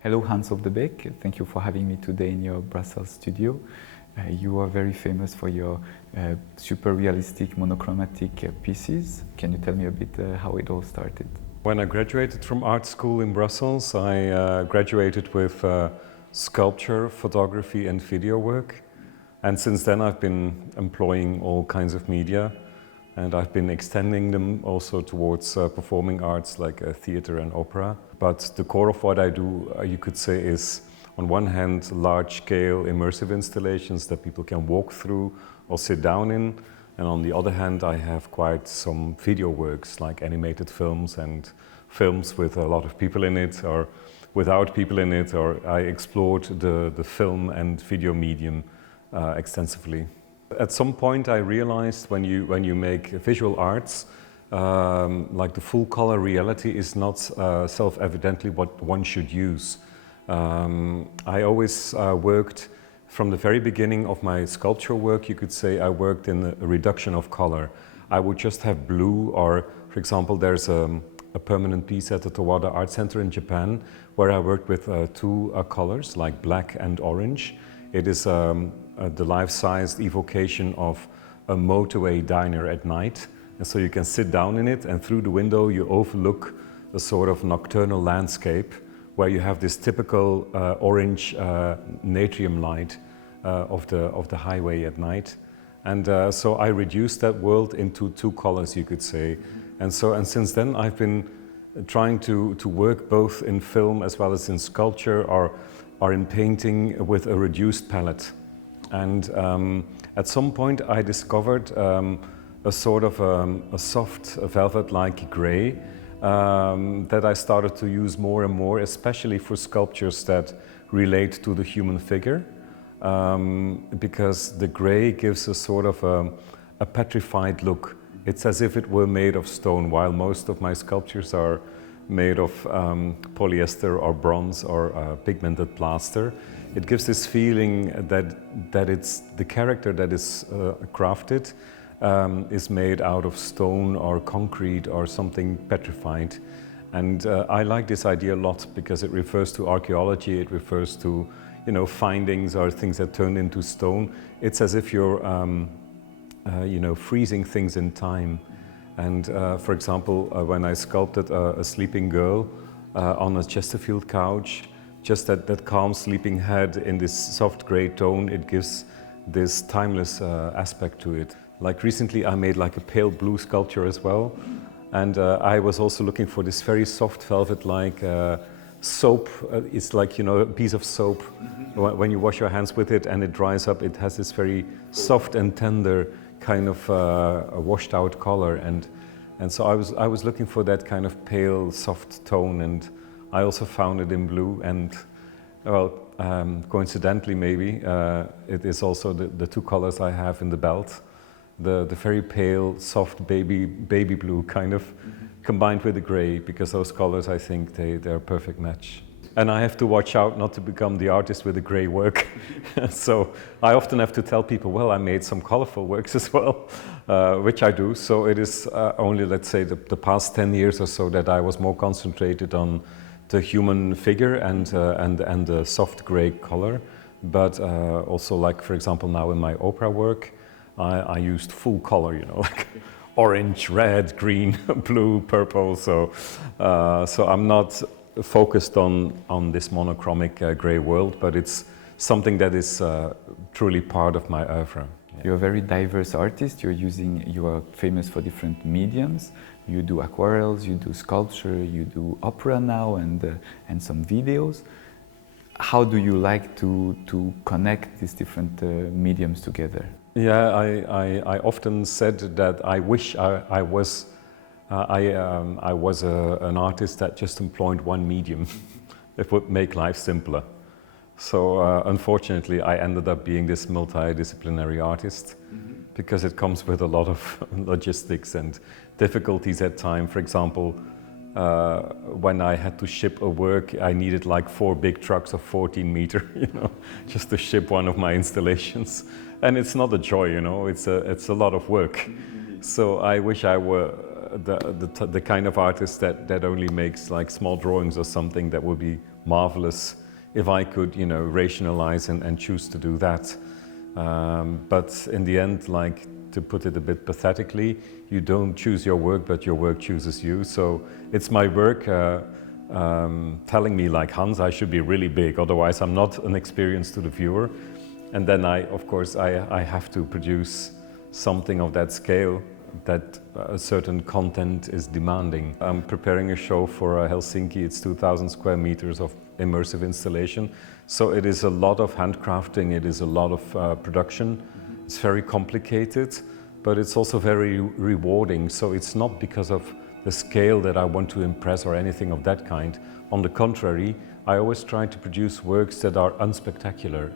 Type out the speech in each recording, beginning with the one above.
Hello, Op de Beeck. Thank you for having me today in your Brussels studio. You are very famous for your super realistic monochromatic pieces. Can you tell me a bit how it all started? When I graduated from art school in Brussels, I graduated with sculpture, photography and video work. And since then I've been employing all kinds of media, and I've been extending them also towards performing arts like theater and opera. But the core of what I do, you could say, is on one hand large-scale immersive installations that people can walk through or sit down in, and on the other hand I have quite some video works like animated films and films with a lot of people in it or without people in it, or I explored the film and video medium extensively. At some point I realized when you make visual arts, like the full color reality is not self-evidently what one should use. I always worked from the very beginning of my sculptural work, you could say, I worked in a reduction of color. I would just have blue, or for example there's a permanent piece at the Towada Art Center in Japan where I worked with two colors like black and orange. It is the life-sized evocation of a motorway diner at night. And so you can sit down in it, and through the window you overlook a sort of nocturnal landscape where you have this typical orange natrium light of the highway at night. And so I reduced that world into two colors, you could say. And since then I've been trying to work both in film as well as in sculpture or in painting with a reduced palette. And at some point I discovered a sort of a soft velvet-like gray that I started to use more and more, especially for sculptures that relate to the human figure, because the gray gives a sort of a petrified look. It's as if it were made of stone, while most of my sculptures are made of polyester or bronze or pigmented plaster. It gives this feeling that it's the character that is crafted is made out of stone or concrete or something petrified. And I like this idea a lot because it refers to archaeology, it refers to, you know, findings or things that turn into stone. It's as if you're you know, freezing things in time. And for example, when I sculpted a sleeping girl on a Chesterfield couch, just that calm sleeping head in this soft gray tone, it gives this timeless aspect to it. Like recently I made like a pale blue sculpture as well, and I was also looking for this very soft velvet-like soap. It's like, you know, a piece of soap. When you wash your hands with it and it dries up, it has this very soft and tender kind of a washed out color, and so I was looking for that kind of pale soft tone, and I also found it in blue. And well, coincidentally maybe, it is also the two colors I have in the belt, the very pale soft baby blue kind of combined with the gray, because those colors, I think they're a perfect match. And I have to watch out not to become the artist with the gray work. So I often have to tell people, well, I made some colorful works as well, which I do. So it is only, let's say, the past 10 years or so that I was more concentrated on the human figure and the soft gray color. But also, like, for example, now in my opera work, I used full color, you know, like orange, red, green, blue, purple. So I'm not focused on this monochromic grey world, but it's something that is truly part of my oeuvre. Yeah. You're a very diverse artist. You are famous for different mediums. You do aquarels, you do sculpture, you do opera now, and some videos. How do you like to connect these different mediums together? Yeah, I often said that I wish I was an artist that just employed one medium. It would make life simpler. So unfortunately I ended up being this multidisciplinary artist, because it comes with a lot of logistics and difficulties at times. For example, when I had to ship a work, I needed like 4 big trucks of 14 meters, you know, just to ship one of my installations. And it's not a joy, you know, it's a lot of work. So I wish I were the kind of artist that only makes like small drawings or something. That would be marvelous if I could, you know, rationalize and choose to do that. But in the end, like, to put it a bit pathetically, you don't choose your work, but your work chooses you. So it's my work telling me, like, Hans, I should be really big, otherwise I'm not an experience to the viewer. And then of course, I have to produce something of that scale that a certain content is demanding. I'm preparing a show for Helsinki. It's 2,000 square meters of immersive installation. So it is a lot of handcrafting, it is a lot of production. It's very complicated, but it's also very rewarding. So it's not because of the scale that I want to impress or anything of that kind. On the contrary, I always try to produce works that are unspectacular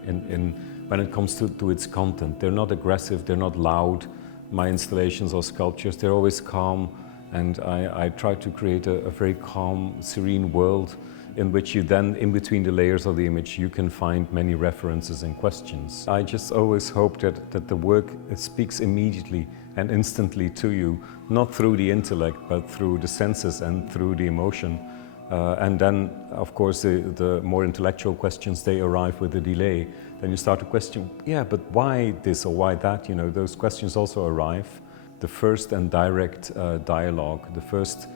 when it comes to its content. They're not aggressive, they're not loud. My installations or sculptures, they're always calm, and I try to create a very calm, serene world in which you then, in between the layers of the image, you can find many references and questions. I just always hope that the work speaks immediately and instantly to you, not through the intellect, but through the senses and through the emotion. And then, of course, the more intellectual questions, they arrive with a delay. Then you start to question, yeah, but why this or why that? You know, those questions also arrive. The first and direct dialogue, the first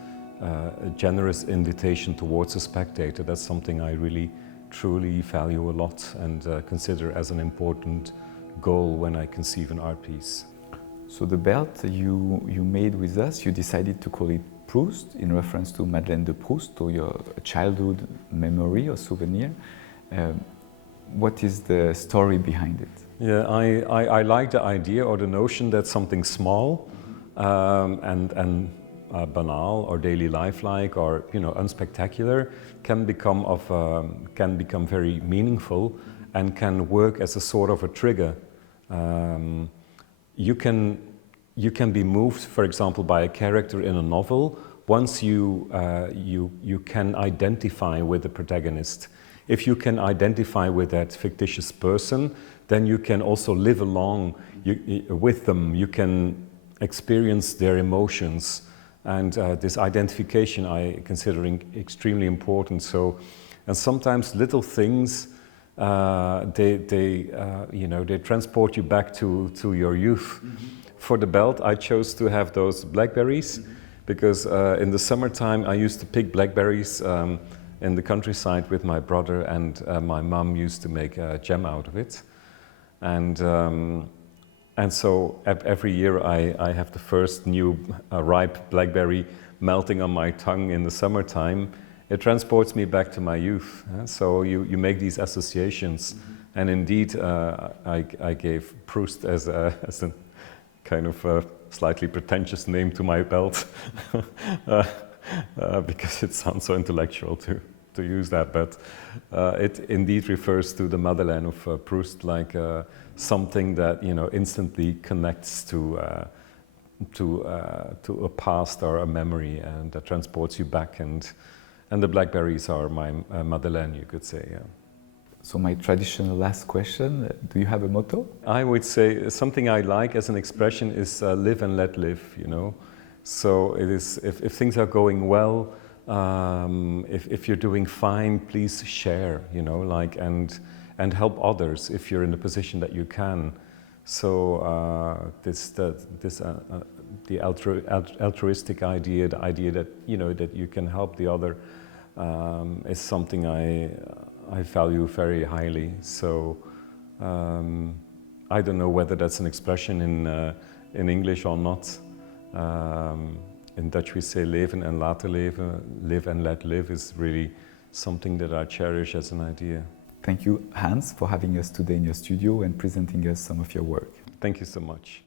generous invitation towards a spectator, that's something I really, truly value a lot and consider as an important goal when I conceive an art piece. So the belt you made with us, you decided to call it Proust, in reference to Madeleine de Proust, or your childhood memory or souvenir. What is the story behind it? Yeah, I like the idea or the notion that something small and banal or daily lifelike or, you know, unspectacular can become very meaningful and can work as a sort of a trigger. You can be moved, for example, by a character in a novel once you can identify with the protagonist. If you can identify with that fictitious person, then you can also live along with them. You can experience their emotions, and this identification I consider extremely important. So, and sometimes little things they transport you back to your youth. Mm-hmm. For the belt, I chose to have those Blackberries, mm-hmm. because in the summertime I used to pick Blackberries in the countryside with my brother, and my mom used to make jam out of it. And so every year I have the first new ripe blackberry melting on my tongue in the summertime. It transports me back to my youth. So you make these associations. Mm-hmm. And indeed, I gave Proust as a kind of slightly pretentious name to my belt because it sounds so intellectual to use that. But it indeed refers to the Madeleine of Proust, like something that, you know, instantly connects to a past or a memory, and that transports you back. And the Blackberries are my Madeleine, you could say, yeah. So my traditional last question, do you have a motto? I would say something I like as an expression is live and let live, you know. So it is, if things are going well, if you're doing fine, please share, you know, like, and help others if you're in the position that you can. So the altruistic idea, the idea that, you know, that you can help the other, is something I value very highly. So I don't know whether that's an expression in English or not. In Dutch we say leven en laten leven. Live and let live is really something that I cherish as an idea. Thank you, Hans, for having us today in your studio and presenting us some of your work. Thank you so much.